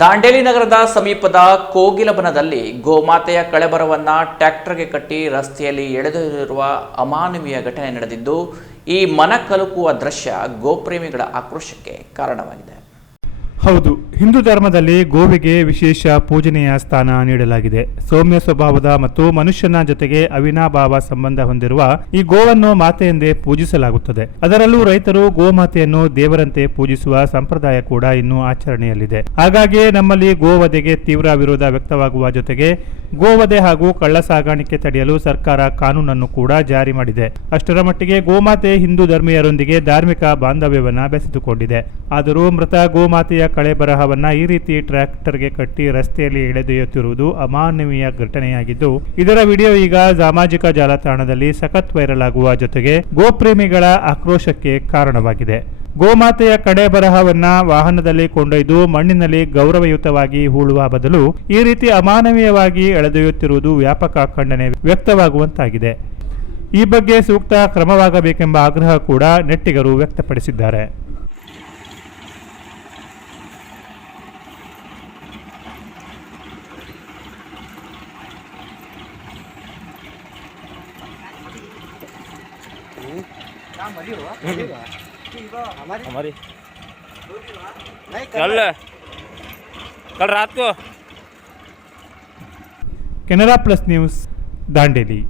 ದಾಂಡೇಲಿ ನಗರದ ಸಮೀಪದ ಕೋಗಿಲಬನದಲ್ಲಿ ಗೋಮಾತೆಯ ಕಳೆಬರವನ್ನ ಟ್ರ್ಯಾಕ್ಟರ್ಗೆ ಕಟ್ಟಿ ರಸ್ತೆಯಲ್ಲಿ ಎಳೆದೊಯ್ದಿರುವ ಅಮಾನವೀಯ ಘಟನೆ ನಡೆದಿದ್ದು, ಈ ಮನಕಲುಕುವ ದೃಶ್ಯ ಗೋಪ್ರೇಮಿಗಳ ಆಕ್ರೋಶಕ್ಕೆ ಕಾರಣವಾಗಿದೆ. ಹೌದು, ಹಿಂದೂ ಧರ್ಮದಲ್ಲಿ ಗೋವಿಗೆ ವಿಶೇಷ ಪೂಜನೀಯ ಸ್ಥಾನ ನೀಡಲಾಗಿದೆ. ಸೌಮ್ಯ ಸ್ವಭಾವದ ಮತ್ತು ಮನುಷ್ಯನ ಜೊತೆಗೆ ಅವಿನಾಭಾವ ಸಂಬಂಧ ಹೊಂದಿರುವ ಈ ಗೋವನ್ನು ಮಾತೆಯೆಂದೇ ಪೂಜಿಸಲಾಗುತ್ತದೆ. ಅದರಲ್ಲೂ ರೈತರು ಗೋಮಾತೆಯನ್ನು ದೇವರಂತೆ ಪೂಜಿಸುವ ಸಂಪ್ರದಾಯ ಕೂಡ ಇನ್ನೂ ಆಚರಣೆಯಲ್ಲಿದೆ. ಹಾಗಾಗಿ ನಮ್ಮಲ್ಲಿ ಗೋವಧೆಗೆ ತೀವ್ರ ವಿರೋಧ ವ್ಯಕ್ತವಾಗುವ ಜೊತೆಗೆ ಗೋವಧೆ ಹಾಗೂ ಕಳ್ಳ ಸಾಗಾಣಿಕೆ ತಡೆಯಲು ಸರ್ಕಾರ ಕಾನೂನನ್ನು ಕೂಡ ಜಾರಿ ಮಾಡಿದೆ. ಅಷ್ಟರ ಮಟ್ಟಿಗೆ ಗೋಮಾತೆ ಹಿಂದೂ ಧರ್ಮೀಯರೊಂದಿಗೆ ಧಾರ್ಮಿಕ ಬಾಂಧವ್ಯವನ್ನ ಬೆಸೆದುಕೊಂಡಿದೆ. ಆದರೂ ಮೃತ ಗೋಮಾತೆಯ ಕಳೆಬರಹವನ್ನ ಈ ರೀತಿ ಟ್ರ್ಯಾಕ್ಟರ್ಗೆ ಕಟ್ಟಿ ರಸ್ತೆಯಲ್ಲಿ ಎಳೆದೊಯ್ಯುತ್ತಿರುವುದು ಅಮಾನವೀಯ ಘಟನೆಯಾಗಿದ್ದು, ಇದರ ವಿಡಿಯೋ ಈಗ ಸಾಮಾಜಿಕ ಜಾಲತಾಣದಲ್ಲಿ ಸಖತ್ ವೈರಲ್ ಆಗುವ ಜೊತೆಗೆ ಗೋಪ್ರೇಮಿಗಳ ಆಕ್ರೋಶಕ್ಕೆ ಕಾರಣವಾಗಿದೆ. ಗೋಮಾತೆಯ ಕಡೆ ಬರಹವನ್ನ ವಾಹನದಲ್ಲಿ ಕೊಂಡೊಯ್ದು ಮಣ್ಣಿನಲ್ಲಿ ಗೌರವಯುತವಾಗಿ ಹೂಳುವ ಬದಲು ಈ ರೀತಿ ಅಮಾನವೀಯವಾಗಿ ಎಳೆದೊಯ್ಯುತ್ತಿರುವುದು ವ್ಯಾಪಕ ಖಂಡನೆ ವ್ಯಕ್ತವಾಗುವಂತಾಗಿದೆ. ಈ ಬಗ್ಗೆ ಸೂಕ್ತ ಕ್ರಮವಾಗಬೇಕೆಂಬ ಆಗ್ರಹ ಕೂಡ ನೆಟ್ಟಿಗರು ವ್ಯಕ್ತಪಡಿಸಿದ್ದಾರೆ. हमारी कल रात को ಕೆನರಾ ಪ್ಲಸ್ ನ್ಯೂಸ್ ದಾಂಡೇಲಿ.